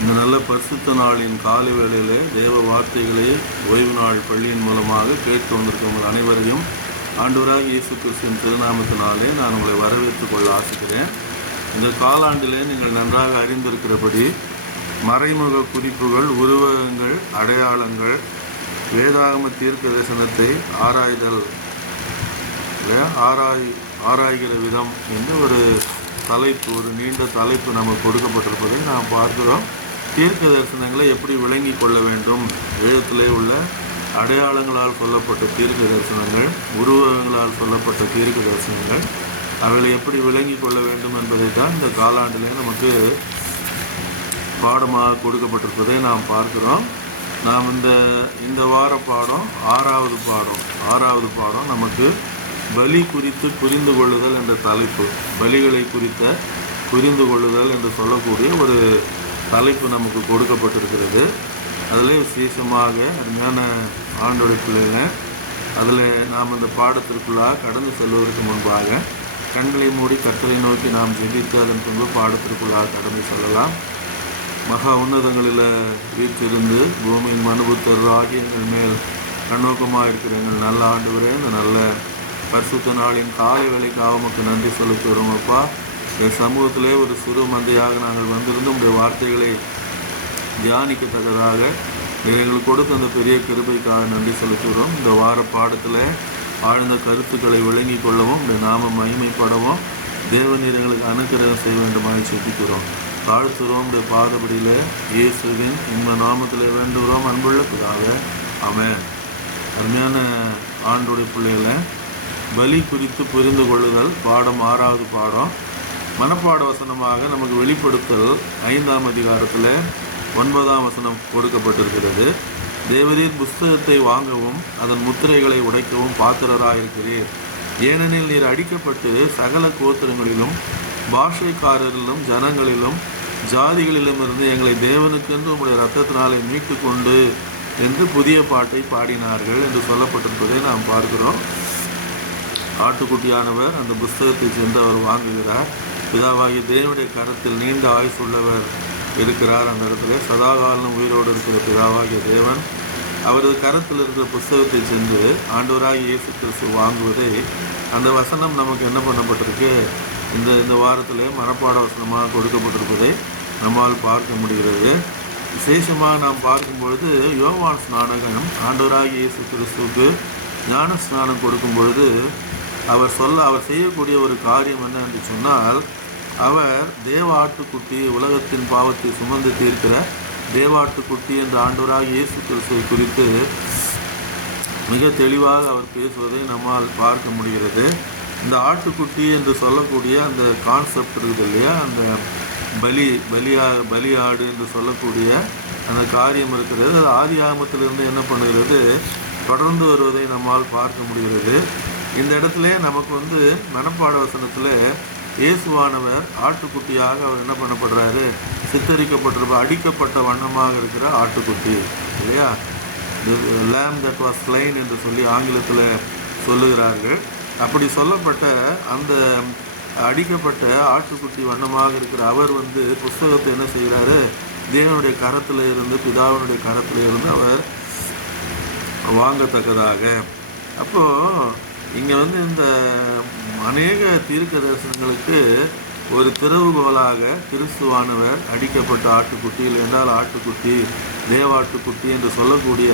இந்த நல்ல பரிசுத்த நாளின் காலை வேளையிலே தேவ வார்த்தைகளை ஓய்வு நாள் பள்ளியின் மூலமாக கேட்டு வந்திருக்கும் அனைவரையும் ஆண்டவராக இயேசு கிறிஸ்துவின் திருநாமத்தினாலே நான் உங்களை வரவேற்றுக் கொள்ள ஆசிக்கிறேன். இந்த காலாண்டிலே நீங்கள் நன்றாக அறிந்திருக்கிறபடி மறைமுக குறிப்புகள், உருவகங்கள், அடையாளங்கள், வேதாகம தீர்க்க தரிசனத்தை ஆராய்கிற விதம் என்று ஒரு தலைப்பு, ஒரு நீண்ட தலைப்பு நமக்கு கொடுக்கப்பட்டிருப்பதை நாம் பார்க்கிறோம். தீர்க்க தரிசனங்களை எப்படி விளங்கி கொள்ள வேண்டும், வேதத்திலே உள்ள அடையாளங்களால் சொல்லப்பட்ட தீர்க்க தரிசனங்கள், உருவகங்களால் சொல்லப்பட்ட தீர்க்க தரிசனங்கள், அவைகளை எப்படி விளங்கி கொள்ள வேண்டும் என்பதை தான் இந்த காலாண்டிலே நமக்கு பாடமாக கொடுக்கப்பட்டிருப்பதை நாம் பார்க்கிறோம். நாம் இந்த வார பாடம் ஆறாவது பாடம் நமக்கு பலி குறித்து புரிந்து கொள்ளுதல் என்ற தலைப்பு. பலிகளை குறித்த புரிந்து கொள்ளுதல் என்று சொல்லக்கூடிய ஒரு தலைப்பு நமக்கு கொடுக்கப்பட்டிருக்கிறது. அதில் விசேஷமாக அருமையான ஆண்டோடைய பிள்ளைகள், அதில் நாம் இந்த பாடத்திற்குள்ளாக கடந்து செல்வதற்கு முன்பாக கண்களை மூடி கர்த்தரை நோக்கி நாம் ஜெபித்து அதன் பின்பு பாடத்திற்குள்ளாக கடந்து செல்லலாம். மகா உன்னதங்களில் வீற்றிருந்து பூமியின் மனுபுத்தர் ஆகிய எங்கள் மேல் கண்ணோக்கமாக இருக்கிற எங்கள் நல்ல ஆண்டவரே, இந்த நல்ல பரிசுத்த நாளின் காலை வேளைக்காக உமக்கு நன்றி செலுத்துகிறோம். அப்பா, இந்த சமூகத்திலே ஒரு சிறு மந்தையாக நாங்கள் வந்திருந்து உங்களுடைய வார்த்தைகளை தியானிக்கத்தக்கதாக எங்களுக்கு கொடுத்த அந்த பெரிய கிருபைக்காக நன்றி செலுத்துகிறோம். இந்த வார பாடத்தில் ஆழ்ந்த கருத்துக்களை விளங்கி கொள்ளவும், இந்த நாம மகிமைப்படவும் தேவநீர் எங்களுக்கு அனுக்கிரகம் செய்ய வேண்டுமாக செபிக்கிறோம். தாழ்த்துகிறோம். இந்த பாதபடியில் இயேசுவின் இந்த நாமத்தில் வேண்டுகிறோம் அன்புள்ள பிதாவே, ஆமென். அருமையான ஆண்டோடைய பிள்ளைகளை, பலி குறித்து புரிந்து கொள்ளுதல் பாடம் 6வது பாடம். மனப்பாட வசனமாக நமக்கு வெளிப்படுத்தல் 5ஆம் அதிகாரத்தில் 9ஆம் வசனம் கொடுக்கப்பட்டிருக்கிறது. தேவரீர் புஸ்தகத்தை வாங்கவும் அதன் முத்திரைகளை உடைக்கவும் பாத்திரராயிருக்கிறீர். ஏனெனில் நீர் அடிக்கப்பட்டு சகல கோத்திரங்களிலும் பாஷைக்காரரிலும் ஜனங்களிலும் ஜாதிகளிலும் இருந்து எங்களை தேவனுக்கென்று உங்களுடைய இரத்தத்தினாலே மீட்டு கொண்டு என்று புதிய பாட்டை பாடினார்கள் என்று சொல்லப்பட்டிருப்பதை நாம் பார்க்கிறோம். ஆட்டுக்குட்டியானவர் அந்த புஸ்தகத்தை சென்று அவர் வாங்குகிறார். பிதாவாகிய தேவனுடைய கரத்தில் நீண்ட ஆயுசு உள்ளவர் இருக்கிறார். அந்த இடத்துல சதாகாலம் உயிரோடு இருக்கிற பிதாவாகிய தேவன் அவரது கரத்தில் இருக்கிற புஸ்தகத்தை சென்று ஆண்டவராகிய இயேசு கிறிஸ்து வாங்குவதை, அந்த வசனம் நமக்கு என்ன பண்ணப்பட்டிருக்கு, இந்த வாரத்தில் மனப்பாட வசனமாக கொடுக்கப்பட்டிருப்பதை நம்மால் பார்க்க முடிகிறது. விசேஷமாக நாம் பார்க்கும் பொழுது யோவான் ஸ்நானகன் ஆண்டவராகிய இயேசு கிறிஸ்துவுக்கு ஞான ஸ்நானம் கொடுக்கும் பொழுது அவர் செய்யக்கூடிய ஒரு காரியம் என்ன என்று சொன்னால், அவர் தேவ ஆட்டுக்குட்டி, உலகத்தின் பாவத்தை சுமந்து தீர்க்கிற தேவாட்டுக்குட்டி என்ற ஆண்டவராகிய இயேசு கிறிஸ்துவை குறித்து மிக தெளிவாக அவர் பேசுவதை நம்மால் பார்க்க முடிகிறது. இந்த ஆட்டுக்குட்டி என்று சொல்லக்கூடிய அந்த கான்செப்ட் இருக்குது இல்லையா, அந்த பலியாடு என்று சொல்லக்கூடிய அந்த காரியம் இருக்கிறது. அது ஆதி ஆகமத்திலிருந்து என்ன பண்ணுகிறது, தொடர்ந்து வருவதை நம்மால் பார்க்க முடிகிறது. இந்த இடத்துல நமக்கு மனப்பாட வசனத்தில் இயேசுவானவர் ஆட்டுக்குட்டியாக அவர் என்ன பண்ணப்படுறாரு, சித்தரிக்கப்பட்டிருப்ப அடிக்கப்பட்ட வண்ணமாக இருக்கிற ஆட்டுக்குட்டி இல்லையா, lamb that was slain என்று சொல்லி ஆங்கிலத்தில் சொல்லுகிறார்கள். அப்படி சொல்லப்பட்ட அந்த அடிக்கப்பட்ட ஆட்டுக்குட்டி வண்ணமாக இருக்கிற அவர் புஸ்தகத்தை என்ன செய்கிறாரு, தேவனுடைய கரத்தில் இருந்து, பிதாவினுடைய கரத்தில் இருந்து அவர் வாங்கத்தக்கதாக. அப்போது இங்கே இந்த அநேக தீர்க்க தரிசனங்களுக்கு ஒரு திறவுகோலாக கிறிஸ்துவானவர் அடிக்கப்பட்ட ஆட்டுக்குட்டி, இல்லை என்றால் ஆட்டுக்குட்டி, தேவாட்டுக்குட்டி என்று சொல்லக்கூடிய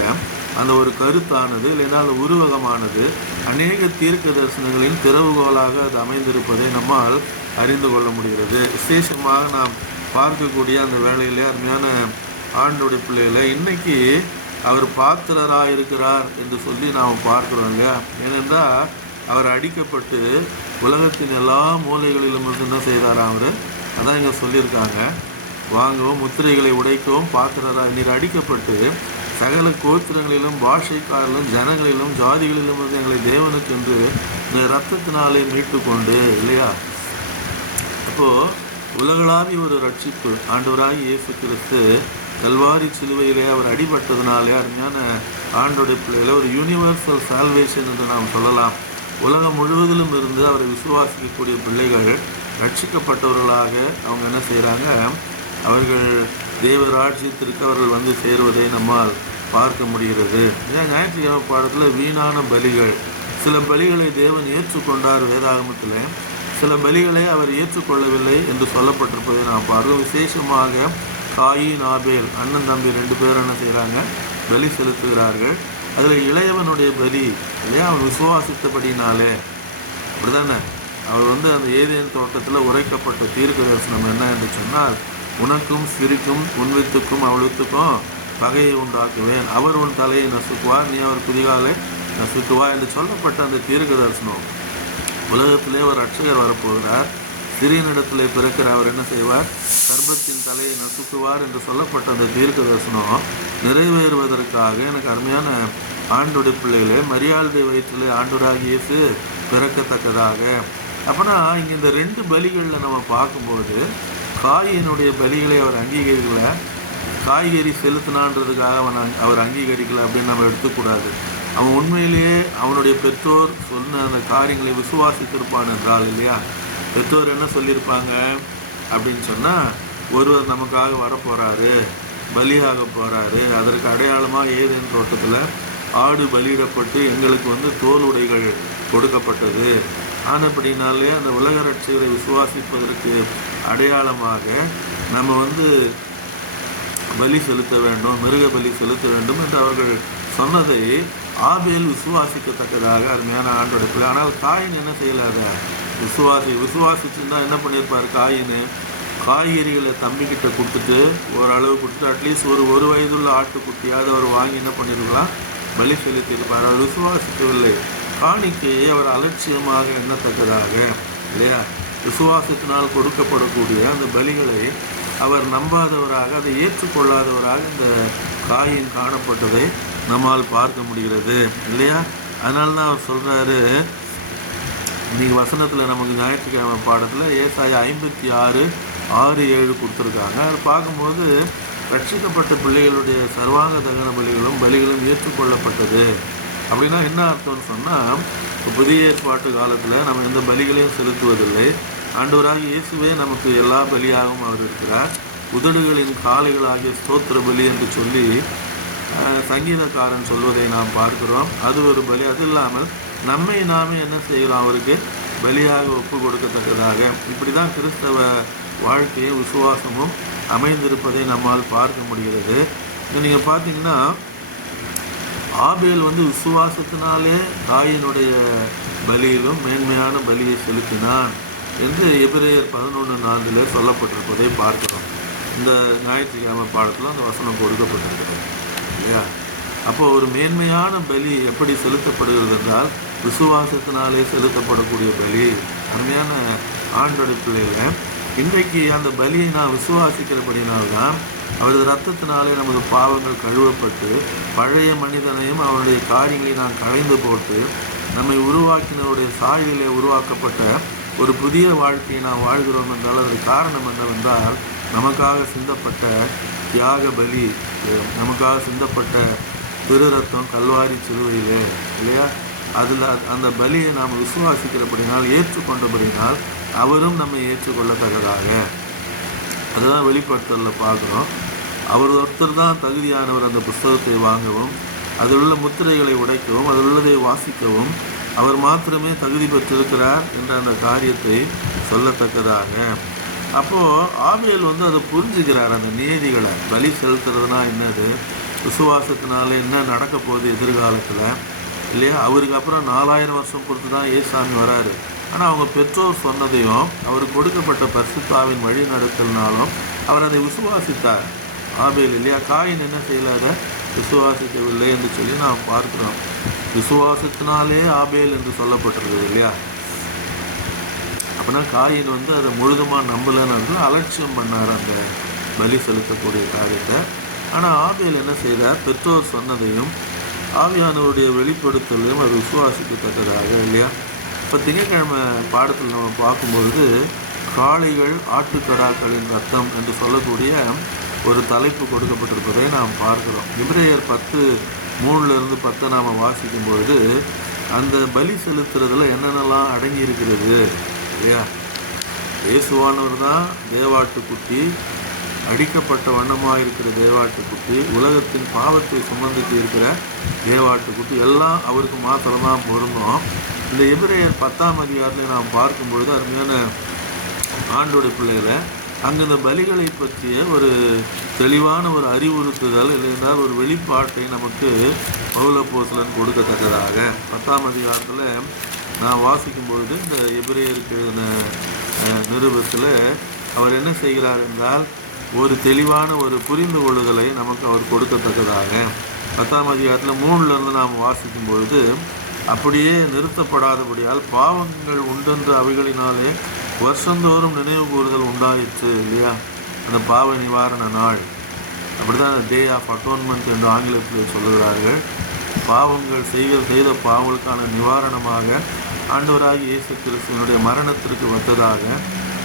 அந்த ஒரு கருத்தானது, இல்லைனால் உருவகமானது அநேக தீர்க்க தரிசனங்களின் திறவுகோலாக அது அமைந்திருப்பதை நம்மால் அறிந்து கொள்ள முடிகிறது. விசேஷமாக நாம் பார்க்கக்கூடிய அந்த வேளையிலே அருமையான ஆண்டோடைய பிள்ளைகளை, இன்னைக்கு அவர் பாத்திரராக இருக்கிறார் என்று சொல்லி நாம் பார்க்கிறோம் இல்லையா. ஏனென்றால் அவர் அடிக்கப்பட்டு உலகத்தின் எல்லா மூலைகளிலும் என்ன செய்கிறார், அவர் அதான் இங்கே சொல்லியிருக்காங்க, வாங்கவும் முத்திரைகளை உடைக்கவும் பாத்திரராக நீர் அடிக்கப்பட்டு சகல கோத்திரங்களிலும் பாஷைக்காரிலும் ஜனங்களிலும் ஜாதிகளிலும் எங்களை தேவனுக்கு என்று இந்த இரத்தத்தினாலே மீட்டு கொண்டு இல்லையா. அப்போது உலகளாவிய ஒரு ரட்சிப்பு ஆண்டவராகி இயேசு கிறிஸ்து கல்வாரி சிலுவையிலே அவர் அடிபட்டதுனாலே அருமையான ஆண்டோடைய பிள்ளைகளை ஒரு யூனிவர்சல் சால்வேஷன் என்று நாம் சொல்லலாம். உலகம் முழுவதிலும் இருந்து அவரை விசுவாசிக்கக்கூடிய பிள்ளைகள் ரட்சிக்கப்பட்டவர்களாக அவங்க என்ன செய்கிறாங்க, அவர்கள் தேவ ராஜ்யத்திற்கு அவர்கள் வந்து சேருவதை நம்மால் பார்க்க முடிகிறது. இதான் ஞாயிற்றுக்கிழமை பாடத்தில் வீணான பலிகள், சில பலிகளை தேவன் ஏற்றுக்கொண்டார் வேதாகமத்தில், சில பலிகளை அவர் ஏற்றுக்கொள்ளவில்லை என்று சொல்லப்பட்டிருப்பதை நாம் பார்க்கிறோம். விசேஷமாக காயின் ஆபேல் அண்ணன் தம்பி 2 பேர் என்ன செய்கிறாங்க, பலி செலுத்துகிறார்கள். அதில் இளையவனுடைய பலி இல்லையா, அவன் விசுவாசித்தபடினாலே, அப்படிதானே, அவர் வந்து அந்த ஏதேன் தோட்டத்தில் உரைக்கப்பட்ட தீர்க்க தரிசனம் என்ன என்று சொன்னால், உனக்கும் சிரிக்கும் உன் வித்துக்கும் அவள் வித்துக்கும் பகையை உண்டாக்குவேன், அவர் உன் தலையை நசுக்குவார், நீ அவர் குதிகாலை நசுக்குவா என்று சொல்லப்பட்ட அந்த தீர்க்க தரிசனம். உலகத்திலே ஒரு ரட்சகர் வரப்போகிறார், சிறியனிடத்திலே பிறக்கிற அவர் என்ன செய்வார், சர்பத்தின் தலையை நசுக்குவார் என்று சொல்லப்பட்ட அந்த தீர்க்க தரிசனம் நிறைவேறுவதற்காக எனக்கு அருமையான ஆண்டுடைய பிள்ளைகளே, மரியாளுடைய வயிற்றிலே ஆண்டவராகிய இயேசு பிறக்கத்தக்கதாக. அப்போனா இங்கே இந்த 2 பலிகளில் நம்ம பார்க்கும்போது காயினுடைய பலிகளை அவர் அங்கீகரிக்கல, காய்கறி செலுத்தினான்றதுக்காக அவர் அங்கீகரிக்கல அப்படின்னு நம்ம எடுத்துக்கூடாது. அவன் உண்மையிலேயே அவனுடைய பெற்றோர் சொன்ன அந்த காரியங்களை விசுவாசித்திருப்பான் என்றால் இல்லையா, பெற்றோர் என்ன சொல்லியிருப்பாங்க அப்படின்னு சொன்னால், ஒருவர் நமக்காக வரப்போகிறாரு, பலியாக போகிறாரு, அதற்கு அடையாளமாக ஏதேன் தோட்டத்தில் ஆடு பலியிடப்பட்டு எங்களுக்கு வந்து தோல் உடைகள் கொடுக்கப்பட்டது, ஆனப்படினாலே அந்த உலக ரட்சகரை விசுவாசிப்பதற்கு அடையாளமாக நம்ம வந்து பலி செலுத்த வேண்டும், மிருக பலி செலுத்த வேண்டும் என்று அவர்கள் சொன்னதை ஆபேல் விசுவாசிக்கத்தக்கதாக அருமையான ஆண்டோட பிள்ளை. ஆனால் காயின் என்ன செய்யலாத, விசுவாசிச்சுன்னா என்ன பண்ணியிருப்பார், காய்கறிகளை தம்பிக்கிட்ட கொடுத்துட்டு ஓரளவு கொடுத்துட்டு அட்லீஸ்ட் ஒரு வயதுள்ள ஆட்டுக்குட்டியாவது அவர் வாங்கி என்ன பண்ணியிருக்கலாம், பலி செலுத்தியிருப்பார். அவர் விசுவாசிக்கவில்லை, காணிக்கையை அவர் அலட்சியமாக எண்ணத்தக்கதாக இல்லையா, விசுவாசத்தினால் கொடுக்கப்படக்கூடிய அந்த பலிகளை அவர் நம்பாதவராக, அதை ஏற்றுக்கொள்ளாதவராக இந்த காயின் காணப்பட்டதை நம்மால் பார்க்க முடிகிறது இல்லையா. அதனால தான் அவர் சொல்கிறாரு, இன்றைக்கி வசனத்தில் நமக்கு ஞாயிற்றுக்கிழமை பாடத்தில் ஏசாயா 56:6-7 கொடுத்துருக்காங்க. அது பார்க்கும்போது ரட்சிக்கப்பட்ட பிள்ளைகளுடைய சர்வாங்க தகன பலிகளும் ஏற்றுக்கொள்ளப்பட்டது. அப்படின்னா என்ன அர்த்தம்னு சொன்னால், புதிய ஏற்பாட்டு காலத்தில் நம்ம எந்த பலிகளையும் செலுத்துவதில்லை, ஆண்டவராகிய இயேசுவே நமக்கு எல்லா பலியாகவும் அவர் இருக்கிறார். உதடுகளின் காலைகளாகிய ஸ்தோத்திர பலி என்று சொல்லி சங்கீதக்காரன் சொல்வதை நாம் பார்க்கிறோம். அது ஒரு பலி. அது இல்லாமல் நம்மை நாமே என்ன செய்கிறோம், அவருக்கு பலியாக ஒப்பு கொடுக்கத்தக்கதாக. இப்படி தான் கிறிஸ்தவ வாழ்க்கையும் விசுவாசமும் அமைந்திருப்பதை நம்மால் பார்க்க முடிகிறது. நீங்கள் பார்த்தீங்கன்னா ஆபேல் வந்து விசுவாசத்தினாலே காயினுடைய பலியிலும் மேன்மையான பலியை செலுத்தினான் என்று எபிரேயர் 11:4 சொல்லப்பட்டிருப்பதை பார்க்கிறோம். இந்த ஞாயிற்றுக்கிழமை பாடத்தில் அந்த வசனம் கொடுக்கப்பட்டிருக்கிறது இல்லையா. அப்போ ஒரு மேன்மையான பலி எப்படி செலுத்தப்படுகிறது என்றால், விசுவாசத்தினாலே செலுத்தப்படக்கூடிய பலி. அருமையான ஆண்டோட பிள்ளைகளை, இன்றைக்கு அந்த பலியை நான் விசுவாசிக்கிறபடினால்தான் அவரது இரத்தத்தினாலே நமது பாவங்கள் கழுவப்பட்டு பழைய மனிதனையும் அவருடைய காரியங்களை நான் களைந்து போட்டு நம்மை உருவாக்கினவருடைய சாயலிலே உருவாக்கப்பட்ட ஒரு புதிய வாழ்க்கையை நாம் வாழ்கிறோம் என்றால் அதற்கு காரணம் என்னவென்றால், நமக்காக சிந்தப்பட்ட தியாக பலி, நமக்காக சிந்தப்பட்ட திரு ரத்தம் கல்வாரி சிலுவையிலே இல்லையா. அதில் அந்த பலியை நாம் விசுவாசிக்கிறபடினால், ஏற்றுக்கொண்டபடினால் அவரும் நம்மை ஏற்றுக்கொள்ளத்தக்கதாக. அதுதான் வெளிப்படுத்தலில் பார்க்குறோம். அவர் ஒருத்தர் தான் தகுதியானவர் அந்த புஸ்தகத்தை வாங்கவும், அதில் உள்ள முத்திரைகளை உடைக்கவும், அதில் உள்ளதை வாசிக்கவும் அவர் மாத்திரமே தகுதி பெற்றிருக்கிறார் என்ற அந்த காரியத்தை சொல்லத்தக்கதாக. அப்போது ஆபேல் வந்து அதை புரிஞ்சுக்கிறார், அந்த நீதிகளை. பலி செலுத்துறதுனா என்னது, விசுவாசத்தினால என்ன நடக்க போகுது எதிர்காலத்தில் இல்லையா. அவருக்கு அப்புறம் 4000 வருஷம் பொறுத்து தான் ஏசாமி வராரு. ஆனால் அவங்க பெற்றோர் சொன்னதையும் அவர் கொடுக்கப்பட்ட பரிசுத்தாவின் வழி நடத்தல்னாலும் அவர் அதை விசுவாசித்தார் ஆபேல் இல்லையா. காயின் என்ன செய்யலாத, விசுவாசிக்கவில்லை என்று சொல்லி நாம் பார்க்கிறோம். விசுவாசத்தினாலே ஆபேல் என்று சொல்லப்பட்டிருக்குது இல்லையா. அப்படின்னா காயின் வந்து அதை முழுதுமாக நம்பலைன்னு அலட்சியம் பண்ணார் அந்த பலி செலுத்தக்கூடிய காரியத்தை. ஆனால் ஆபேல் என்ன செய்தார், பெற்றோர் சொன்னதையும் ஆவியானவருடைய வெளிப்படுத்தலையும் அவர் விசுவாசிக்கத்தக்கதாக இல்லையா. இப்போ திங்கட்கிழமை பாடத்தில் நம்ம பார்க்கும்பொழுது காளைகள் ஆட்டுக்கடாக்களின் ரத்தம் என்று சொல்லக்கூடிய ஒரு தலைப்பு கொடுக்கப்பட்டிருப்பதை நாம் பார்க்கிறோம். எபிரேயர் 10:3-10 நாம் வாசிக்கும் பொழுது அந்த பலி செலுத்துறதுல என்னென்னலாம் அடங்கி இருக்கிறது இல்லையா. இயேசுவானவர் தான் தேவாட்டுக்குட்டி, அடிக்கப்பட்ட வண்ணமாக இருக்கிற தேவாட்டுக்குட்டி, உலகத்தின் பாவத்தை சுமந்துட்டு இருக்கிற தேவாட்டுக்குட்டி எல்லாம் அவருக்கு மாத்திரம்தான் பொருந்தும். இந்த எபிரேயர் 10ஆம் அதிகாரத்தில் நாம் பார்க்கும்பொழுது அருமையான ஆண்டோடைய பிள்ளைகளை அங்கே இந்த பலிகளை பற்றிய ஒரு தெளிவான ஒரு அறிவுறுத்துதல் இல்லைன்றால் ஒரு வெளிப்பாட்டை நமக்கு பவுல் அப்போஸ்தலன் கொடுக்கத்தக்கதாக 10ஆம் அதிகாரத்தில் நான் வாசிக்கும் பொழுது இந்த எபிரேயருக்கு எழுதின நிருபத்தில் அவர் என்ன செய்கிறார் என்றால் ஒரு தெளிவான ஒரு புரிந்து கொள்ளுதலை நமக்கு அவர் கொடுக்கத்தக்கதாக 10ஆம் அதிகாரத்தில் 3லேருந்து நாம் வாசிக்கும் பொழுது அப்படியே நிறுத்தப்படாதபடியால் பாவங்கள் உண்டென்று அவைகளினாலே வருஷந்தோறும் நினைவு கூறுதல் உண்டாயிற்று இல்லையா. அந்த பாவ நிவாரண நாள் அப்படிதான் டே ஆஃப் அட்டோன்மெண்ட் என்று ஆங்கிலத்தில் சொல்லுகிறார்கள். பாவங்கள் செய்த பாவங்களுக்கான நிவாரணமாக ஆண்டவராகிய இயேசு கிறிஸ்துவினுடைய மரணத்திற்கு வந்ததாக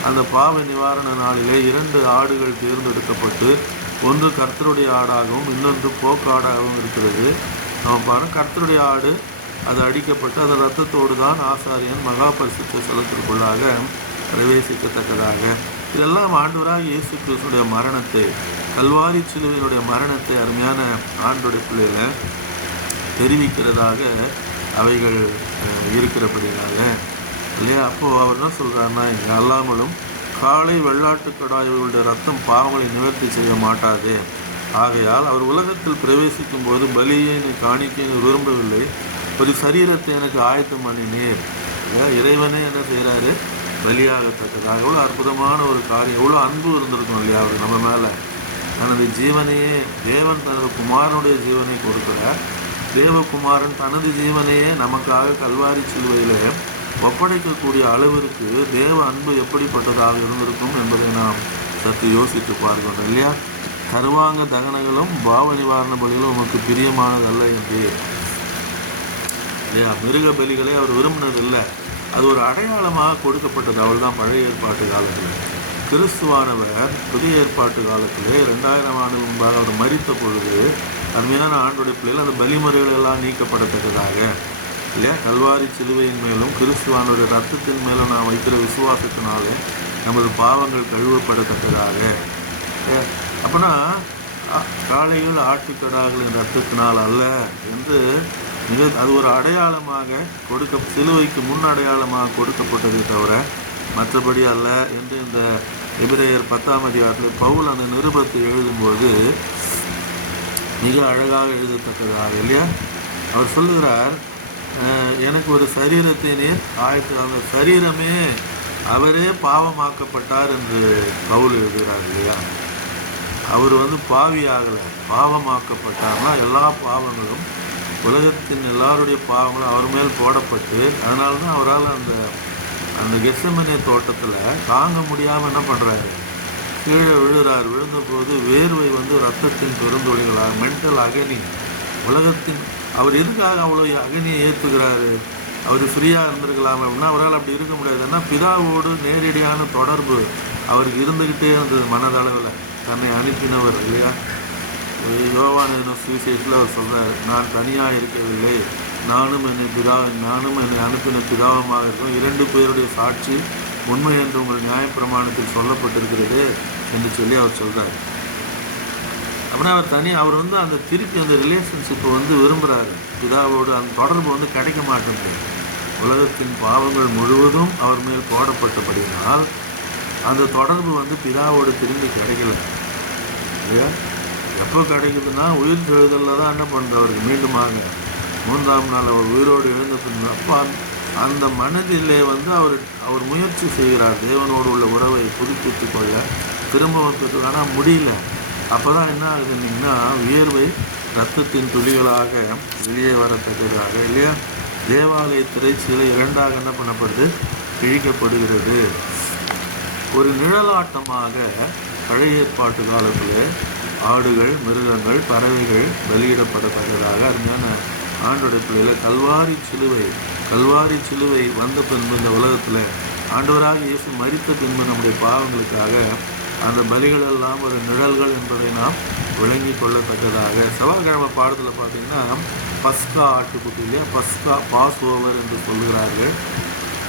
அந்த பாவ நிவாரண நாளிலே 2 ஆடுகள் தேர்ந்தெடுக்கப்பட்டு ஒன்று கர்த்தருடைய ஆடாகவும் இன்னொன்று போக்காடாகவும் இருக்கிறது. நம்ம பாருங்கள், கர்த்தருடைய ஆடு அது அடிக்கப்பட்டு அந்த இரத்தத்தோடு தான் ஆசாரியன் மகா பரிசுத்த ஸ்தலத்திற்குள்ளாக பிரவேசிக்கத்தக்கதாக. இதெல்லாம் ஆண்டவராகிய இயேசு கிறிஸ்துடைய மரணத்தை, கல்வாரி சிலுவையினுடைய மரணத்தை அருமையான ஆண்டோடைய பிள்ளைகளை தெரிவிக்கிறதாக அவைகள் இருக்கிறபடியாக இல்லையா. அப்போது அவர் என்ன சொல்கிறாருன்னா, இங்கே அல்லாமலும் காளை வெள்ளாட்டுக்கடாய்களுடைய ரத்தம் பாவங்களை நிவர்த்தி செய்ய மாட்டாது. ஆகையால் அவர் உலகத்தில் பிரவேசிக்கும் போது பலியை காணிக்க விரும்பவில்லை, ஒரு சரீரத்தை எனக்கு ஆயத்தம் பண்ணினேர். இறைவனே என்ன செய்கிறாரு, பலியாகத்தக்கதாக. எவ்வளோ அற்புதமான ஒரு காரியம், எவ்வளோ அன்பு இருந்திருக்கும் இல்லையா அவர் நம்ம மேலே. தனது ஜீவனையே, தேவன் தனது குமாரனுடைய ஜீவனை கொடுக்கிறார். தேவகுமாரன் தனது ஜீவனையே நமக்காக கல்வாரி சிலுவையில் ஒப்படைக்கக்கூடிய அளவிற்கு தேவ அன்பு எப்படிப்பட்டதாக இருந்திருக்கும் என்பதை நாம் சற்று யோசித்து பார்க்கணும் இல்லையா. சர்வாங்க தகனங்களும் பாவ நிவாரண பலிகளும் உமக்கு பிரியமானதல்ல என்று இல்லையா. மிருக பலிகளை அவர் விரும்பினதில்லை, அது ஒரு அடையாளமாக கொடுக்கப்பட்டது. அவள் தான் பழைய ஏற்பாட்டு காலத்தில். கிறிஸ்துவானவர் புதிய ஏற்பாட்டு காலத்தில் 2000 ஆண்டு முன்பாக அவர் மரித்த பொழுது அருமையான ஆண்டுடைய பிள்ளைகள் அந்த பலிமுறைகள் எல்லாம் நீக்கப்படத்தக்கதாக இல்லையா. கல்வாரி சிலுவையின் மேலும் கிறிஸ்துவானுடைய ரத்தத்தின் மேலும் நான் வைக்கிற விசுவாசத்தினாலே நமது பாவங்கள் கழுவப்படத்தக்கதாக. அப்போனா காளைகள் ஆட்டுக்கடாகளின் ரத்தத்தினால் அல்ல என்று அது ஒரு அடையாளமாக சிலுவைக்கு முன் அடையாளமாக கொடுக்கப்பட்டதை தவிர மற்றபடி அல்ல என்று இந்த எபிரேயர் 10ஆம் அதிகாரத்தில் பவுல் அந்த நிருபத்தை எழுதும்போது மிக அழகாக எழுதத்தக்கதாக இல்லையா. அவர் சொல்லுகிறார், எனக்கு ஒரு சரீரத்தை நேர் அந்த சரீரமே அவரே பாவமாக்கப்பட்டார் என்று பவுல் எழுதுகிறார் இல்லையா. அவர் பாவியாகலை, பாவமாக்கப்பட்டார்னா எல்லா பாவங்களும் உலகத்தின் எல்லாருடைய பாவங்களும் அவர் மேல் போடப்பட்டு அதனால தான் அவரால் அந்த கெத்செமனே தோட்டத்தில் தாங்க முடியாமல் என்ன பண்ணுறாரு, கீழே விழுறார். விழுந்தபோது வேர்வை ரத்தத்தின் பெருந்தொழிகளாக மென்டல் அகனி உலகத்தின் அவர் எதுக்காக அவ்வளோ அகனியை ஏற்றுக்கிறாரு. அவர் ஃப்ரீயாக இருந்திருக்கலாம் அப்படின்னா அவரால் அப்படி இருக்க முடியாது. ஏன்னா பிதாவோடு நேரடியான தொடர்பு அவருக்கு இருந்துக்கிட்டே இருந்தது மனதளவில். தன்னை அனுப்பினவர் இல்லையா. யோவான் சுவிசேஷத்தில் அவர் சொல்கிறார், நான் தனியாக இருக்கவில்லை, நானும் என்னை அனுப்பின பிதாவுமாக இருக்கும், 2 பேருடைய சாட்சி உண்மை என்று உங்கள் நியாயப்பிரமாணத்தில் சொல்லப்பட்டிருக்கிறது என்று சொல்லி அவர் சொல்கிறார். அப்படின்னா அவர் அந்த திருப்பி அந்த ரிலேஷன்ஷிப்பை விரும்புகிறாரு. பிதாவோடு அந்த தொடர்பு கிடைக்க மாட்டேங்குது. உலகத்தின் பாவங்கள் முழுவதும் அவர் மேல் போடப்பட்டபடினால் அந்த தொடர்பு பிதாவோடு திரும்பி கிடைக்கல இல்லையா. எப்போ கிடைக்குதுன்னா உயிர் எழுதலில் தான் என்ன பண்ணுறவருக்கு மீண்டுமாக 3ஆம் நாள் அவர் உயிரோடு எழுந்த பின் அப்போ அந்த மனதிலே அவர் முயற்சி செய்கிறார் தேவனோடு உள்ள உறவை புதுப்பித்து கொள்ள திரும்ப ஆனால் முடியல. அப்போ தான் என்ன ஆகுதுன்னா வியர்வை இரத்தத்தின் துளிகளாக வெளியே வரத்தக்கதாக இல்லையா. தேவாலய திரைச்சீலை 2ஆக என்ன பண்ணப்படுது, கிழிக்கப்படுகிறது. ஒரு நிழலாட்டமாக பழைய ஏற்பாட்டு காலத்தில் ஆடுகள், மிருகங்கள், பறவைகள் பலியிடப்படத்தக்கதாக அருமையான ஆண்டோடைய பிள்ளையில் கல்வாரி சிலுவை வந்த பின்பு இந்த உலகத்தில் ஆண்டவராக இயேசு மரித்த பின்பு நம்முடைய பாவங்களுக்காக அந்த பலிகள் எல்லாம் ஒரு நிழல்கள் என்பதை நாம் விளங்கி கொள்ளத்தக்கதாக. செவ்வாய்க்கிழமை பாடத்தில் பார்த்திங்கன்னா பஸ்கா ஆட்டுக்குட்டி இல்லையா, பாஸ் ஓவர் என்று சொல்கிறார்கள்.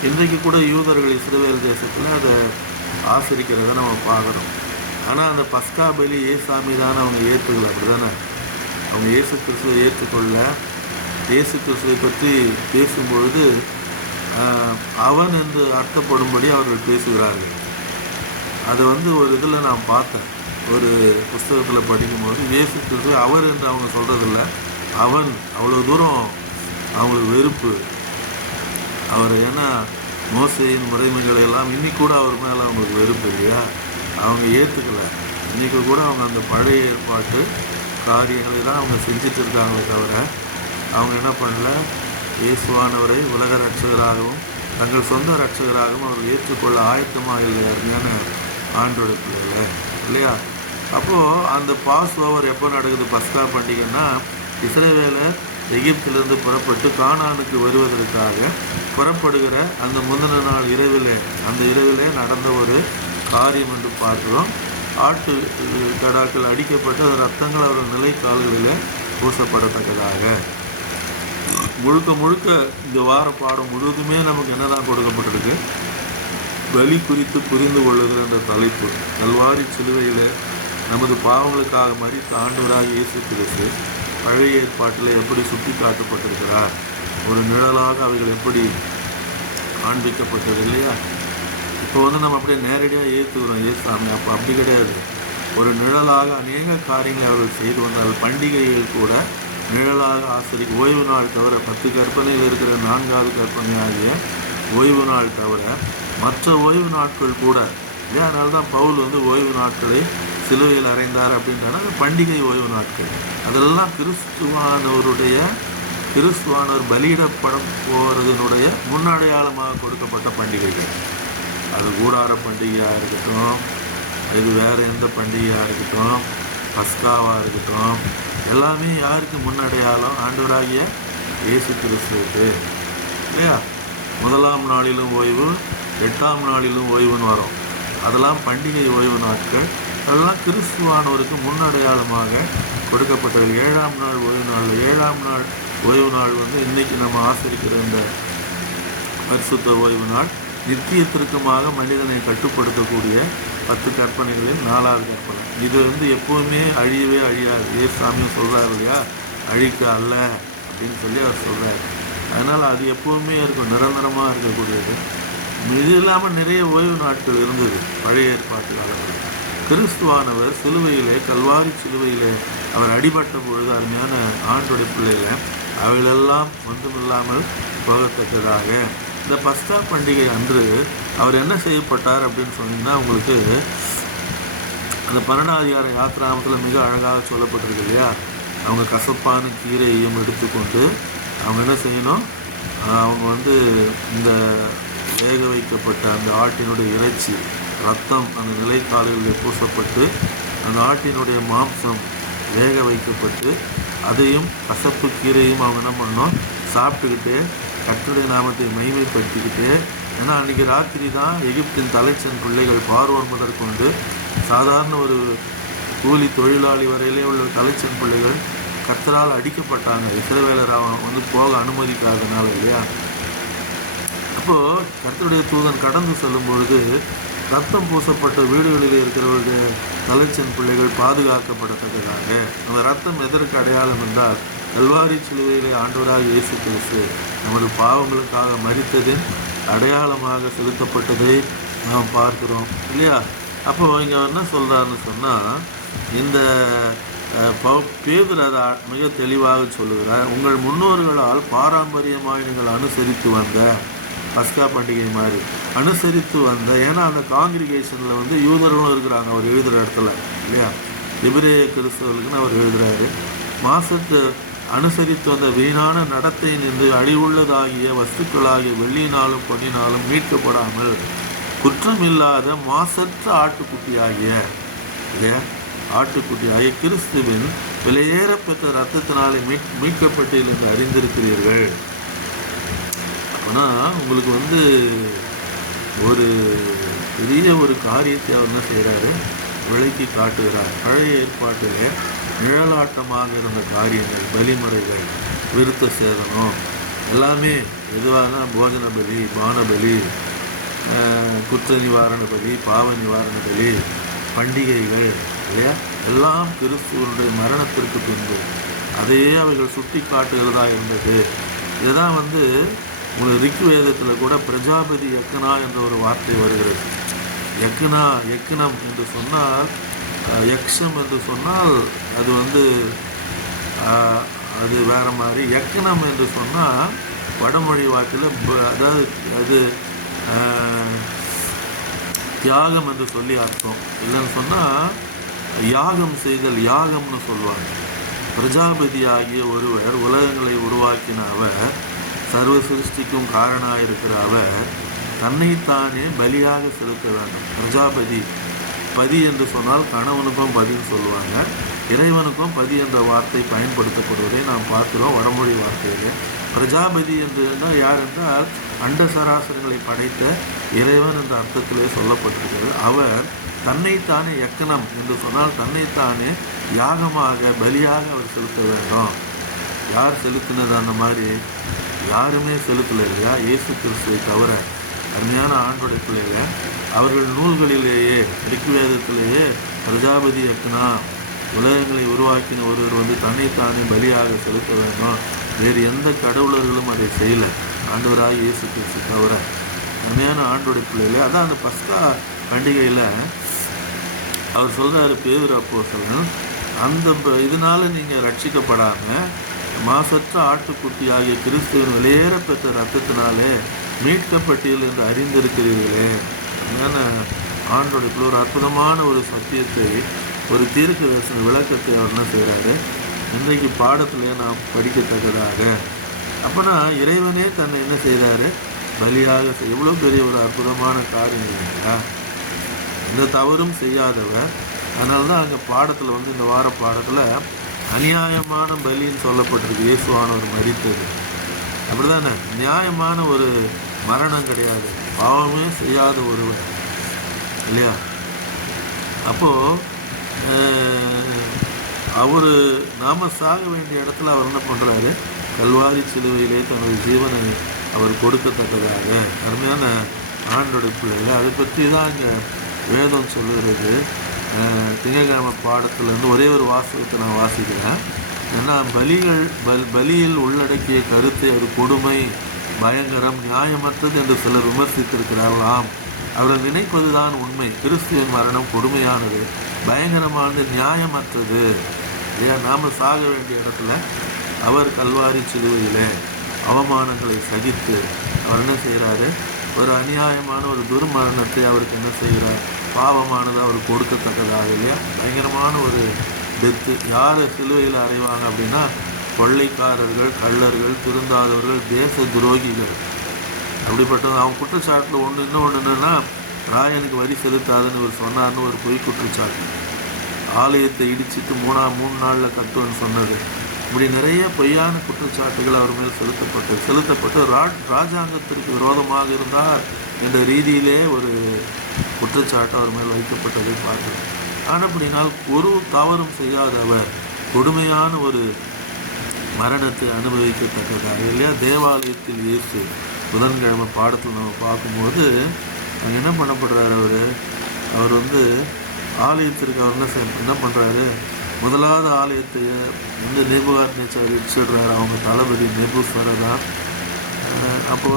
இன்றைக்கு கூட யூதர்கள் இஸ்ரவேல் தேசத்தில் அதை ஆசரிக்கிறத நம்ம பார்க்குறோம். ஆனால் அந்த பஸ்கா பலி ஏசாமி தானே அவங்க ஏற்றுக்கல, அப்படி தானே? அவங்க இயேசு கிறிஸ்துவை ஏற்றுக்கொள்ள, இயேசு கிறிஸ்துவை பற்றி பேசும்பொழுது அவன் என்று அர்த்தப்படும்படி அவர்கள் பேசுகிறார்கள். அது ஒரு இதில் நான் பார்த்தேன், ஒரு புஸ்தகத்தில் படிக்கும்போது இயேசு கிறிஸ்து அவர் என்று அவங்க சொல்கிறதில்ல, அவன். அவ்வளோ தூரம் அவங்களுக்கு வெறுப்பு அவர். ஏன்னா மோசேயின் முறைமைகளை எல்லாம் இன்னைக்கு கூட அவர் மேலே அவங்களுக்கு வெறுப்பு இல்லையா? அவங்க ஏற்றுக்கலை. இன்றைக்கி கூட அவங்க அந்த பழைய ஏற்பாட்டு காரியங்களை தான் அவங்க செஞ்சுட்டு இருக்காங்களே தவிர அவங்க என்ன பண்ணல, இயேசுவானவரை உலக ரட்சகராகவும் தங்கள் சொந்த ரட்சகராகவும் அவர்கள் ஏற்றுக்கொள்ள ஆயத்தமாக இல்லை அருமையான ஆண்டோட பிள்ளைகளை இல்லையா? அப்போது அந்த பாஸ் ஓவர் எப்போ நடக்குது? பஸ்கா பண்டிகைன்னா இஸ்ரவேலர் எகிப்திலிருந்து புறப்பட்டு கானானுக்கு வருவதற்காக புறப்படுகிற அந்த முந்தின நாள் அந்த இரவிலே நடந்த ஒரு காரியம் என்று பார்க்கிறோம். ஆட்டு கடாக்கள் அடிக்கப்பட்டு அந்த ரத்தங்கள் அவர்கள் நிலைக்கால்களில் பூசப்படத்தக்கதாக. முழுக்க முழுக்க இந்த வார பாடம் முழுவதுமே நமக்கு என்னதான் கொடுக்கப்பட்டிருக்கு? பலி குறித்து புரிந்து கொள்ளுகிற அந்த தலைப்பு. கல்வாரி சிலுவையில் நமது பாவங்களுக்காக மரித்த ஆண்டவராக இயேசு கிறிஸ்து பழைய ஏற்பாட்டில் எப்படி சுட்டி காட்டப்பட்டிருக்கிறார், ஒரு நிழலாக அவைகள் எப்படி காண்பிக்கப்பட்டது இல்லையா? இப்போ நம்ம அப்படியே நேரடியாக ஏற்றுக்கிறோம் ஏசாமி. அப்போ அப்படி கிடையாது. ஒரு நிழலாக அநேக காரியங்களை அவர்கள் செய்து வந்தார்கள். பண்டிகைகள் கூட நிழலாக ஆசிரியர் ஓய்வு நாள் தவிர 10 கற்பனையில் இருக்கிற 4வது கற்பனை ஆகிய ஓய்வு நாள் தவிர மற்ற ஓய்வு நாட்கள் கூட இல்லையா? அதனால தான் பவுல் ஓய்வு நாட்களை சிலுவையில் அறைந்தார் அப்படின்றாங்க. அந்த பண்டிகை ஓய்வு நாட்கள் அதெல்லாம் கிறிஸ்துவானவர் பலியிடப்படம் போகிறதுனுடைய முன்னடையாளமாக கொடுக்கப்பட்ட பண்டிகைகள். அது கூடார பண்டிகையாக இருக்கட்டும், இது வேறு எந்த பண்டிகையாக இருக்கட்டும், பஸ்காவாக இருக்கட்டும், எல்லாமே யாருக்கு முன்னடையாளம்? ஆண்டவராகிய இயேசு கிறிஸ்துவுக்கு இல்லையா? 1ஆம் நாளிலும் ஓய்வு, 8ஆம் நாளிலும் ஓய்வுன்னு வரும். அதெல்லாம் பண்டிகை ஓய்வு நாட்கள். அதெல்லாம் கிறிஸ்துவானவருக்கு முன்னடையாளமாக கொடுக்கப்பட்டது. 7ஆம் நாள் ஓய்வு நாள். 7ஆம் நாள் ஓய்வு நாள் இன்றைக்கி நம்ம ஆசிரிக்கிற இந்த பரிசுத்த ஓய்வு நாள் நித்தியத்திற்குமாக மனிதனை கட்டுப்படுத்தக்கூடிய 10 கற்பனைகளில் 4வது கற்பனை. இது எப்போவுமே அழியவே அழியாது. ஏசாமியும் சொல்கிறார் இல்லையா, அழிக்க அல்ல அப்படின்னு சொல்லி அவர் சொல்கிறார். அதனால் அது எப்போவுமே இருக்கும், நிரந்தரமாக இருக்கக்கூடியது. இது இல்லாமல் நிறைய ஓய்வு நாட்கள் இருந்தது பழைய ஏற்பாட்டு காலத்தில். கிறிஸ்துவானவர் சிலுவையிலே, கல்வாரி சிலுவையிலே அவர் அடிபட்ட பொழுது அருமையான ஆண்டோடைய பிள்ளைகளை அவைகளெல்லாம் ஒன்றுமில்லாமல் போகத்தக்கதாக இந்த பஸ்கா பண்டிகை அன்று அவர் என்ன செய்யப்பட்டார் அப்படின்னு சொன்னீங்கன்னா, உங்களுக்கு அந்த 12வது அதிகார யாத்திராமத்தில் மிக அழகாக சொல்லப்பட்டிருக்கு இல்லையா? அவங்க கசப்பான கீரையையும் எடுத்துக்கொண்டு அவங்க என்ன செய்யணும்? அவங்க இந்த வேக வைக்கப்பட்ட அந்த ஆட்டினுடைய இறைச்சி, ரத்தம் அந்த நிலைக்கால்களில் பூசப்பட்டு அந்த ஆட்டினுடைய மாம்சம் வேக வைக்கப்பட்டு அதையும் கசப்பு கீரையும் அவங்க என்ன பண்ணணும்? சாப்பிட்டுக்கிட்டு கர்த்தருடைய நாமத்தை மகிமைப்படுத்திக்கிட்டு. ஏன்னா அன்றைக்கி ராத்திரி தான் எகிப்தின் தலைச்சன் பிள்ளைகள் பார்வோன் முதற்கொண்டு சாதாரண ஒரு கூலி தொழிலாளி வரையிலே உள்ள தலைச்சன் பிள்ளைகள் கர்த்தரால் அடிக்கப்பட்டாங்க. இஸ்ரவேலர் போக அனுமதிக்காதனால இல்லையா? அப்போது கர்த்தருடைய தூதன் கடந்து செல்லும் பொழுது ரத்தம் பூசப்பட்ட வீடுகளில் இருக்கிறவருடைய தலைச்சன் பிள்ளைகள் பாதுகாக்கப்படத்தக்கதாக. அந்த ரத்தம் எதற்கு அடையாளம் என்றால், கல்வாரி சிலுவையிலே ஆண்டவராக இயேசு கிறிஸ்து நமது பாவங்களுக்காக மரித்ததின் அடையாளமாக செலுத்தப்பட்டதை நாம் பார்க்கிறோம் இல்லையா? அப்போது இங்கே என்ன சொல்கிறாருன்னு சொன்னால், இந்த பேதுரு அதை மிக தெளிவாக சொல்லுகிறார். உங்கள் முன்னோர்களால் பாரம்பரியமாக நீங்கள் அனுசரித்து வந்த பஸ்கா பண்டிகை மாதிரி அனுசரித்து வந்த, ஏன்னா அந்த காங்கிரிகேஷனில் யூதர்களும் இருக்கிறாங்க அவர் எழுதுகிற இடத்துல இல்லையா? எபிரேய கிறிஸ்தவர்களுக்குன்னு அவர் எழுதுகிறாரு. மாசத்து அனுசரித்து வந்த வீணான நடத்தை நின்று அழிவுள்ளதாகிய வஸ்துக்களாகிய வெள்ளியினாலும் பொன்னினாலும் மீட்கப்படாமல் குற்றமில்லாத மாசற்ற ஆட்டுக்குட்டியாகிய இல்லையா ஆட்டுக்குட்டியாகிய கிறிஸ்துவின் விலையேறப்பெற்ற இரத்தத்தினாலே மீட்கப்பட்டிருந்து அறிந்திருக்கிறீர்கள். ஆனால் உங்களுக்கு ஒரு பெரிய ஒரு காரியத்தை அவர் என்ன செய்கிறாரு? விளக்கி காட்டுகிறார். பழைய ஏற்பாட்டிலே நிழலாட்டமாக இருந்த காரியங்கள், பலிமுறைகள், விருத்த சேதனம் எல்லாமே எதுவாக போஜன பலி, பான பலி, குற்ற நிவாரண பலி, பாவ நிவாரண பலி, பண்டிகைகள் இல்லையா, எல்லாம் கிறிஸ்துவனுடைய மரணத்திற்கு பின்பு அதையே அவைகள் சுட்டி காட்டுகிறதா இருந்தது. இதுதான் உங்களுக்கு ரிக்கு வேதத்தில் கூட பிரஜாபதி யக்னா என்ற ஒரு வார்த்தை வருகிறது. யக்னம் என்று சொன்னால், யக்ஷம் என்று சொன்னால் அது அது வேற மாதிரி. யக்னம் என்று சொன்னால் வடமொழி வாக்கில் அதாவது அது தியாகம் என்று சொல்லி அர்த்தம். இல்லைன்னு சொன்னால் யாகம் செய்தல், யாகம்னு சொல்லுவாங்க. பிரஜாபதி ஆகிய ஒருவர் உலகங்களை உருவாக்கின அவர், சர்வ சிருஷ்டிக்கும் காரணமாக இருக்கிற அவர் தன்னைத்தானே பலியாக செலுத்த வேண்டும். பிரஜாபதி, பதி என்று சொன்னால் கணவனுக்கும் பதின்னு சொல்லுவாங்க. இறைவனுக்கும் பதி என்ற வார்த்தை பயன்படுத்தப்படுவதை நாம் பார்க்கிறோம் வடமொழி வார்த்தையில். பிரஜாபதி என்று யார் என்றால் அண்ட சராசரங்களை படைத்த இறைவன் என்ற அர்த்தத்திலே சொல்லப்பட்டிருக்கிறது. அவர் தன்னைத்தானே யக்கனம் என்று சொன்னால் தன்னைத்தானே யாகமாக பலியாக அவர் செலுத்த வேண்டும். யார் செலுத்தினது? அந்த மாதிரி யாருமே செலுத்தலை இல்லையா, இயேசு கிறிஸ்துவை தவிர. அருமையான ஆண்டோடைய பிள்ளைகள், அவர்கள் நூல்களிலேயே ரிக்வேதத்திலேயே பிரஜாபதி யக்னா, உலகங்களை உருவாக்கின ஒருவர் தன்னைத்தானே பலியாக செலுத்த வேண்டும். வேறு எந்த கடவுளர்களும் அதை செய்யலை, ஆண்டவராக இயேசு கிறிஸ்து தவிர. அருமையான ஆண்டோடைய பிள்ளைகளே, அதான் அந்த பஸ்கா பண்டிகையில் அவர் சொல்கிறாரு பேதுரு அப்போஸ்தலன், அந்த இதனால நீங்கள் ரட்சிக்கப்படாமல் மாசற்ற ஆட்டுக்குட்டி ஆகிய கிறிஸ்துவின் வெளியேற பெற்ற ரத்தத்தினாலே மீட்கப்பட்டீர்கள் என்று அறிந்திருக்கிறீர்களே. அதனால ஆண்டோடைய ஒரு அற்புதமான ஒரு சத்தியத்தை, ஒரு தீர்க்க தரிசன விளக்கத்தை அவர் என்ன செய்கிறாரு, இன்றைக்கு பாடத்திலே நாம் படிக்கத்தக்கதாக. அப்போனா இறைவனே தன்னை என்ன செய்கிறாரு, பலியாக எவ்வளோ பெரிய ஒரு அற்புதமான காரியம் இல்லைங்களா. எந்த தவறும் செய்யாதவர். அதனால தான் அங்கே பாடத்தில் இந்த வார பாடத்தில் அநியாயமான பலின்னு சொல்லப்பட்டிருக்கு. இயேசுவானவர் மரித்தது அப்படி தானே, நியாயமான ஒரு மரணம் கிடையாது, பாவமே செய்யாத ஒருவர் இல்லையா. அப்போது அவர் நாம் சாக வேண்டிய இடத்துல அவர் என்ன பண்ணுறாரு, கல்வாரி சிலுவையிலே தனது ஜீவனை அவர் கொடுக்கத்தக்கதாக. அருமையான ஆண்டோடைய பிள்ளைகள், அதை பற்றி தான் இங்கே வேதம் சொல்லுகிறது. திங்கட்கிழமை பாடத்திலேருந்து ஒரே ஒரு வாசகத்தை நான் வாசிக்கிறேன். ஏன்னா பலியில் உள்ளடக்கிய கருத்தை அது கொடுமை, பயங்கரம், நியாயமற்றது என்று சிலர் விமர்சித்திருக்கிறார்களாம். அவர்கள் நினைப்பதுதான் உண்மை. கிறிஸ்துவின் மரணம் கொடுமையானது, பயங்கரமானது, நியாயமற்றது. ஏன் நாம் சாக வேண்டிய இடத்துல அவர் கல்வாரி சிலுவையில் அவமானங்களை சகித்து அவர் என்ன செய்கிறாரு, ஒரு அநியாயமான ஒரு துர்மரணத்தை அவருக்கு என்ன செய்கிறார், பாவமானது அவர் கொடுக்கத்தக்கதாக இல்லையா. பயங்கரமான ஒரு டெத்து. யார் சிலுவையில் அறைவாங்க அப்படின்னா, கொள்ளைக்காரர்கள், கள்ளர்கள், திருந்தாதவர்கள், தேச துரோகிகள். அப்படிப்பட்டது அவன் குற்றச்சாட்டில் இன்னொன்று என்னென்னா, ராயனுக்கு வரி செலுத்தாதுன்னு இவர் சொன்னார்னு ஒரு பொய் குற்றச்சாட்டு. ஆலயத்தை இடிச்சிட்டு 3 நாளில் கட்டுன்னு சொன்னது. இப்படி நிறைய பொய்யான குற்றச்சாட்டுகள் அவர் மேல் செலுத்தப்பட்டு ராஜாங்கத்திற்கு விரோதமாக இருந்தார் என்ற ரீதியிலே ஒரு குற்றச்சாட்டு அவர் மேல் வைக்கப்பட்டதை பார்க்கிறோம். ஆனப்படினால் ஒரு தவறும் செய்யாதவர் கொடுமையான ஒரு மரணத்தை அனுபவிக்கத்தக்கதாக இல்லையா. தேவாலயத்தில் இயேசு புதன்கிழமை பாடத்தில் நம்ம பார்க்கும்போது அங்கே என்ன பண்ணப்படுறாரு, அவர் ஆலயத்திற்கு அவர் என்ன பண்ணுறாரு, முதலாவது ஆலயத்தை நேபுகாத்நேச்சார் இடிச்சிடுறாரு, அவங்க தளபதி நேபுசரதார். அப்போ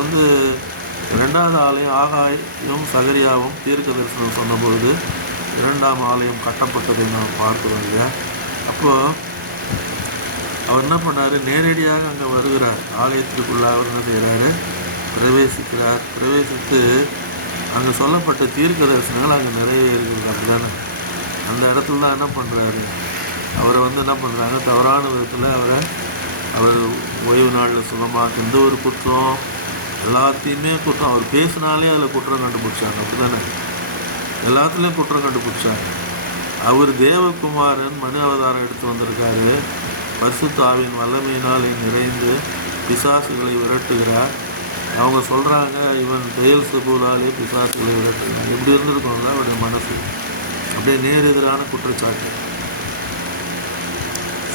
2வது ஆலயம் ஆகாயும் சகரியாவும் தீர்க்க தரிசனம் சொன்னபொழுது 2ஆம் ஆலயம் கட்டப்பட்டதை நாம் பார்க்கிறோம் இல்லையா. அப்போது அவர் என்ன பண்ணார், நேரடியாக அங்கே வருகிறார், ஆலயத்திற்குள்ள அவர் என்ன செய்கிறாரு, பிரவேசித்து அங்கே சொல்லப்பட்ட தீர்க்க தரிசனங்கள் அங்கே நிறைவேறுகிறது. அப்படிதானே அந்த இடத்துல தான் என்ன பண்ணுறாரு, அவரை என்ன பண்ணுறாங்க, தவறான விதத்தில் அவர் ஓய்வு நாளில் சுகமாக எந்த ஒரு குற்றம், எல்லாத்தையுமே குற்றம். அவர் பேசினாலே அதில் குற்றம் கண்டுபிடிச்சாங்க. அப்படி தானே எல்லாத்துலேயும் குற்றம் கண்டுபிடிச்சாங்க. அவர் தேவகுமாரன் மனு அவதாரம் எடுத்து வந்திருக்காரு, பரிசுத்த ஆவியின் வல்லமையினால் நிறைந்து பிசாசுகளை விரட்டுகிறார். அவங்க சொல்கிறாங்க, இவன் பெயல் சபூலாலே பிசாசுகளை விரட்டுகிறான். எப்படி இருந்திருக்கோம்ல அவருடைய மனசு, அப்படியே நேர் எதிரான குற்றச்சாட்டு,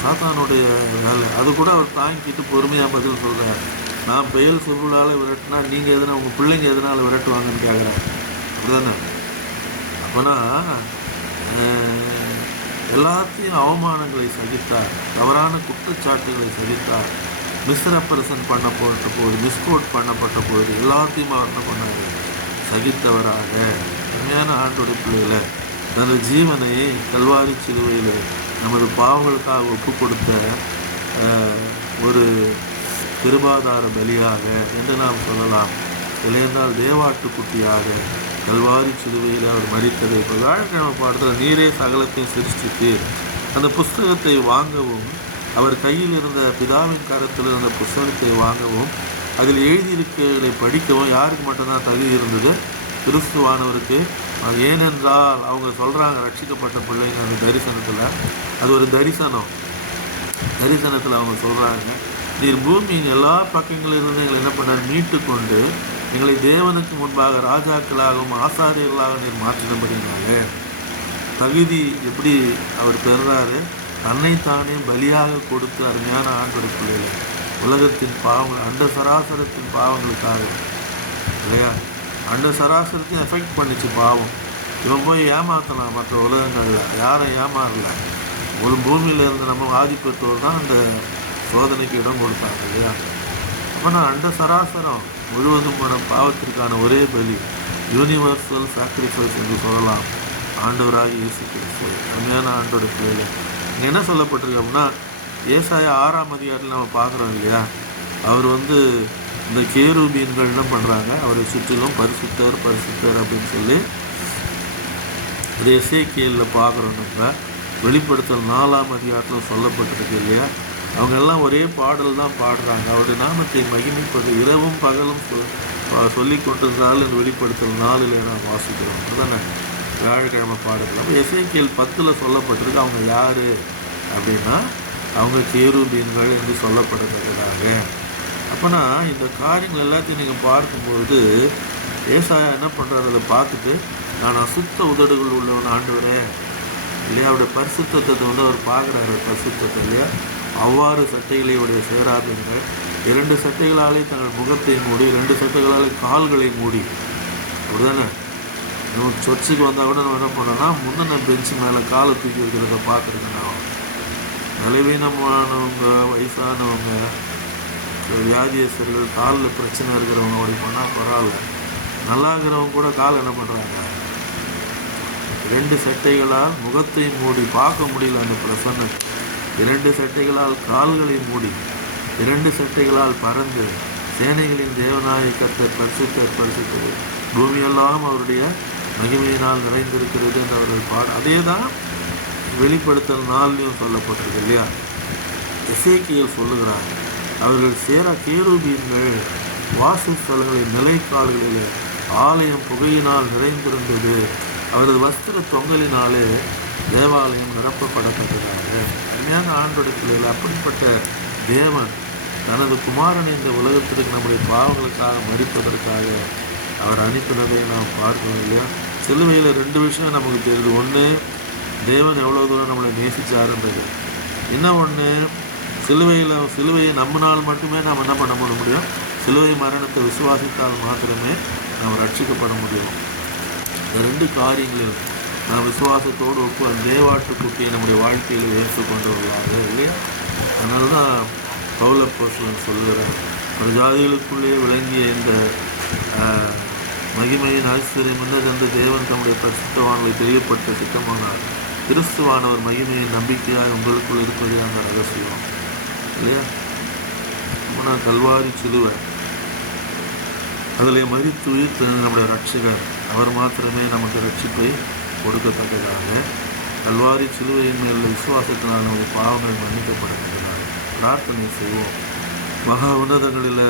சாத்தானுடைய வேலை. அது கூட அவர் தாங்கிட்டு பொறுமையாக பதில் சொல்கிறார். நான் பெயல் சபூலால் விரட்டினா நீங்கள் எதுனா உங்கள் பிள்ளைங்க எதனால் விரட்டுவாங்கன்னு கேட்குறாரு. அப்படிதானே. அப்போனா எல்லாத்தையும் அவமானங்களை சகித்தார், தவறான குற்றச்சாட்டுகளை சகித்தார். மிஸ்ரெப்ரசன்ட் பண்ணப்பட்ட போது, மிஸ்கோட் பண்ணப்பட்ட போது எல்லாத்தையும் அவர் என்ன பண்ணார்? சகித்தவராக. உண்மையான ஆண்டோடைய பிள்ளைகளை தனது ஜீவனை கல்வாரி சிலுவையில் நமது பாவங்களுக்காக ஒப்பு கொடுத்த ஒரு கிருபாதார பலியாக என்று நாம் சொல்லலாம். இல்லையென்றால் தேவாட்டுக்குட்டியாக கல்வாரி சிலுவையில் அவர் மரித்ததை இப்போ வியாழக்கிழமை பாடத்தில் நீரே சகலத்தையும் சிருஷ்டித்து அந்த புஸ்தகத்தை வாங்கவும், அவர் கையில் இருந்த பிதாவின் கரத்தில் இருந்த புஸ்தகத்தை வாங்கவும், அதில் எழுதியிருக்கிறதை படிக்கவும் யாருக்கு மட்டும்தான் தகுதி இருந்தது? கிறிஸ்துவானவருக்கு. அது ஏனென்றால் அவங்க சொல்கிறாங்க ரட்சிக்கப்பட்ட பிள்ளைங்க அந்த தரிசனத்தில், அது ஒரு தரிசனத்தில் அவங்க சொல்கிறாங்க, நீர் பூமியின் எல்லா பக்கங்களிலிருந்து எங்களை என்ன பண்ணார்? மீட்டு கொண்டு எங்களை தேவனுக்கு முன்பாக ராஜாக்களாகவும் ஆசாரியர்களாக நீர் மாற்றினபடினாலே. தகுதி எப்படி அவர் பெறுறாரு? தன்னைத்தானே பலியாக கொடுத்து அருமையான ஆண்டோட பிள்ளைகள் உலகத்தின் பாவங்கள், அண்ட சராசரத்தின் பாவங்களுக்காக இல்லையா? அண்ட சராசரத்தையும் எஃபெக்ட் பண்ணிச்சு பாவம். இவன் போய் ஏமாத்தலாம் மற்ற உலகங்களில், யாரை ஏமாறல. ஒரு பூமியில் இருந்து நம்ம ஆதிப்பத்தோடு தான் அந்த சோதனைக்கு இடம் கொடுத்தாங்க இல்லையா? அப்போ நான் அண்ட சராசரம் முழுவதும் வர பாவத்திற்கான ஒரே பலி, யூனிவர்சல் சாக்ரிஃபைஸ் என்று சொல்லலாம், ஆண்டவராக இயேசு கிறிஸ்து. உண்மையான ஆண்டோட பிள்ளைகள் இங்கே என்ன சொல்லப்பட்டிருக்கு அப்படின்னா, ஏசாயா 6ஆம் அதிகாரத்தில் நம்ம பார்க்குறோம் இல்லையா? அவர் இந்த கேருபீன்கள் என்ன பண்ணுறாங்க? அவரை சுற்றிலும் பரிசுத்தர் பரிசுத்தர் அப்படின்னு சொல்லி எசேக்கியேலில் பார்க்குறோம். நம்ம வெளிப்படுத்தல் 4ஆம் அதிகாரத்தில் சொல்லப்பட்டிருக்கு இல்லையா? அவங்க எல்லாம் ஒரே பாடல் தான் பாடுறாங்க, அவருடைய நாமத்தை மகிமைப்பது இரவும் பகலும் சொல்லி கொண்டிருந்தாலும் இந்த வெளிப்படுத்தல் 4ல் நான் வாசிக்கிறோம். அப்படிதானே வியாழக்கிழமை பாடல். அப்போ எசேக்கியேல் 10ல் சொல்லப்பட்டிருக்கு. அவங்க யார் அப்படின்னா அவங்க கேருபீன்கள் என்று சொல்லப்படுகிறாங்க. அப்போனா இந்த காரியங்கள் எல்லாத்தையும் நீங்கள் பார்க்கும்பொழுது ஏசாயா என்ன பண்ணுறாரு? அதை பார்த்துட்டு நான் அசுத்த உதடுகள் உள்ளவன் ஆண்டவரே இல்லையா? அவருடைய பரிசுத்தத்தை அவர் பார்க்குறாரு, பரிசுத்தத்தை இல்லையா? அவ்வாறு சட்டைகளை உடைய சேராதீர்கள், 2 சட்டைகளாலே தங்கள் முகத்தை மூடி 2 சட்டைகளாலே கால்களை மூடி. அப்படிதானே? நம்ம சர்ச்சுக்கு வந்தால் கூட நம்ம என்ன பண்ணோம்னா முந்தின பெஞ்சு மேலே காலை தூக்கி வைக்கிறத பார்த்துருக்கேன். நான் பலவீனமானவங்க, வயசானவங்க, வியாதியஸ்தர்கள், காலில் பிரச்சனை இருக்கிறவங்க அப்படி பண்ணால் பரவாயில்ல. நல்லா இருக்கிறவங்க கூட கால் என்ன பண்ணுறாங்க? 2 சட்டைகளால் முகத்தை மூடி பார்க்க முடியல அந்த பிரசன்னத்தை. 2 சட்டைகளால் கால்களை மூடி 2 சட்டைகளால் பறந்து சேனைகளின் தேவனாய கர்த்தர் பரிசுத்தர் பரிசுத்தர், பூமியெல்லாம் அவருடைய மகிமையினால் நிறைந்திருக்கிறது என்று அவர்கள் அதே தான் வெளிப்படுத்தல் 4லையும் சொல்லப்பட்டிருக்கு இல்லையா? எசேக்கியேல் சொல்லுகிறார், அவர்கள் கேருபீன்கள் வாசஸ்தலங்களின் நிலைக்கால்களில் ஆலயம் புகையினால் நிறைந்திருந்தது, அவரது வஸ்திர தொங்கலினாலே தேவாலயம் நிரப்பப்படத்தக்கதாக. அருமையான ஆண்டோட பிள்ளைகள், அப்படிப்பட்ட தேவன் தனது குமாரனை இந்த உலகத்திற்கு நம்முடைய பாவங்களுக்காக மரிப்பதற்காக அவர் அனுப்பினதை நாம் பார்க்கணும் இல்லையா? சிலுவையில் 2 விஷயம் நமக்கு தெரியுது. ஒன்று, தேவன் எவ்வளோ தூரம் நம்மளை நேசிச்சாருன்றது. இன்னும் ஒன்று, சிலுவையை நம்பினால் மட்டுமே நாம் என்ன பண்ண முடியும்? சிலுவை மரணத்தை விசுவாசித்தால் மாத்திரமே நாம் ரட்சிக்கப்பட முடியும். இந்த 2 காரியங்களில் நாம் விசுவாசத்தோடு தேவாட்டுக்குட்டியை நம்முடைய வாழ்க்கையில் ஏற்றுக்கொண்டு வருவாங்க இல்லையா? அதனால தான் பவுல் அப்போஸ்தலன் சொல்லுகிறார், ஒரு ஜாதிகளுக்குள்ளே விளங்கிய இந்த மகிமையின் ஆச்சரியம் என்னது? அந்த தேவன் தம்முடைய பரிசுத்தவான்களை தெரியப்பட்ட சித்தமானார். கிறிஸ்துவானவர் மகிமையின் நம்பிக்கையாக உங்களுக்குள் இருப்பதே அந்த ரகசியம் இல்லையா? கல்வாரி சிலுவை, அதில் மரித்து உயிர்த்து நம்முடைய ரட்சகர், அவர் மாத்திரமே நமக்கு ரட்சிப்பை கொடுக்கத்தக்கதாக கல்வாரி சிலுவையின் மேல் விசுவாசத்தினால் நம்முடைய பாவங்கள் மன்னிக்கப்படத்தக்கதாக பிரார்த்தனை செய்வோம். மகா உன்னதங்களில்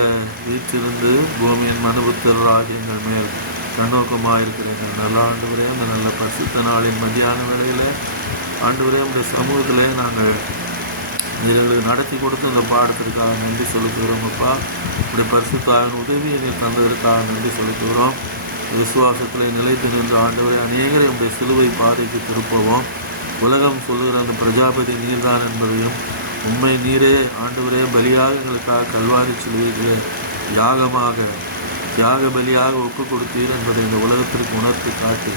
வீற்றிருந்து பூமியின் மனுபுத்தர் ராஜ்யங்கள் மேல் கண்ணோக்கமாக இருக்கிறீங்க. நல்ல ஆண்டவரே, அந்த நல்ல பரிசுத்த நாளின் மத்தியான வேளையில் ஆண்டவரே, அந்த சமூகத்தில் நாங்கள் எங்களுக்கு நடத்தி கொடுத்து அந்த பாடத்திற்காக நன்றி செலுத்துகிறோம்ப்பா. இப்படி பரிசுத்தாவின் உதவி எங்கள் தந்ததற்காக நன்றி செலுத்துகிறோம். விசுவாசத்தில் நிலைத்து நின்ற ஆண்டவரை அநேகரை நம்முடைய சிலுவை பாதைக்கு திருப்பவும், உலகம் சொல்லுகிற அந்த பிரஜாபதி நீர்தான் என்பதையும், உண்மை நீரே ஆண்டவரே பலியாக எங்களுக்காக கல்வாரி சிலுவைக்கு யாகமாக தியாக பலியாக ஒப்பு கொடுத்தீர் என்பதை இந்த உலகத்திற்கு உணர்த்தி காட்டி,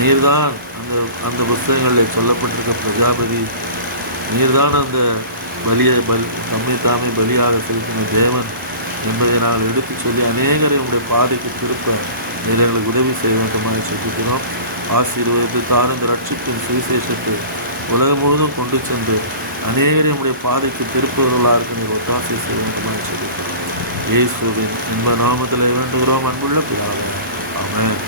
நீர்தான் அந்த அந்த புஸ்தகங்களில் சொல்லப்பட்டிருக்க பிரஜாபதி, நீர்தான் அந்த தம்மை தாமே பலியாக செலுத்தின தேவன் என்பதை நாங்கள் எடுத்துச் சொல்லி அநேகரை உங்களுடைய பாதைக்கு திருப்ப நீர் எங்களுக்கு உதவி செய்ய வேண்டுமாய் சொல்லிக்கிறோம். ஆசீர்வதித்து தார் இந்த ரட்சிப்பின் சுவிசேஷத்தை உலகம் முழுவதும் கொண்டு சென்று அநேகரை உங்களுடைய பாதைக்கு திருப்பவர்களாக நீர் ஒத்தாசை செய்ய வேண்டுமாய் சொல்லிக்கிறோம். இயேசுவின் இன்ப நாமத்தில் வேண்டுகிறோம் அன்புள்ள பிதாவே. ஆமென்.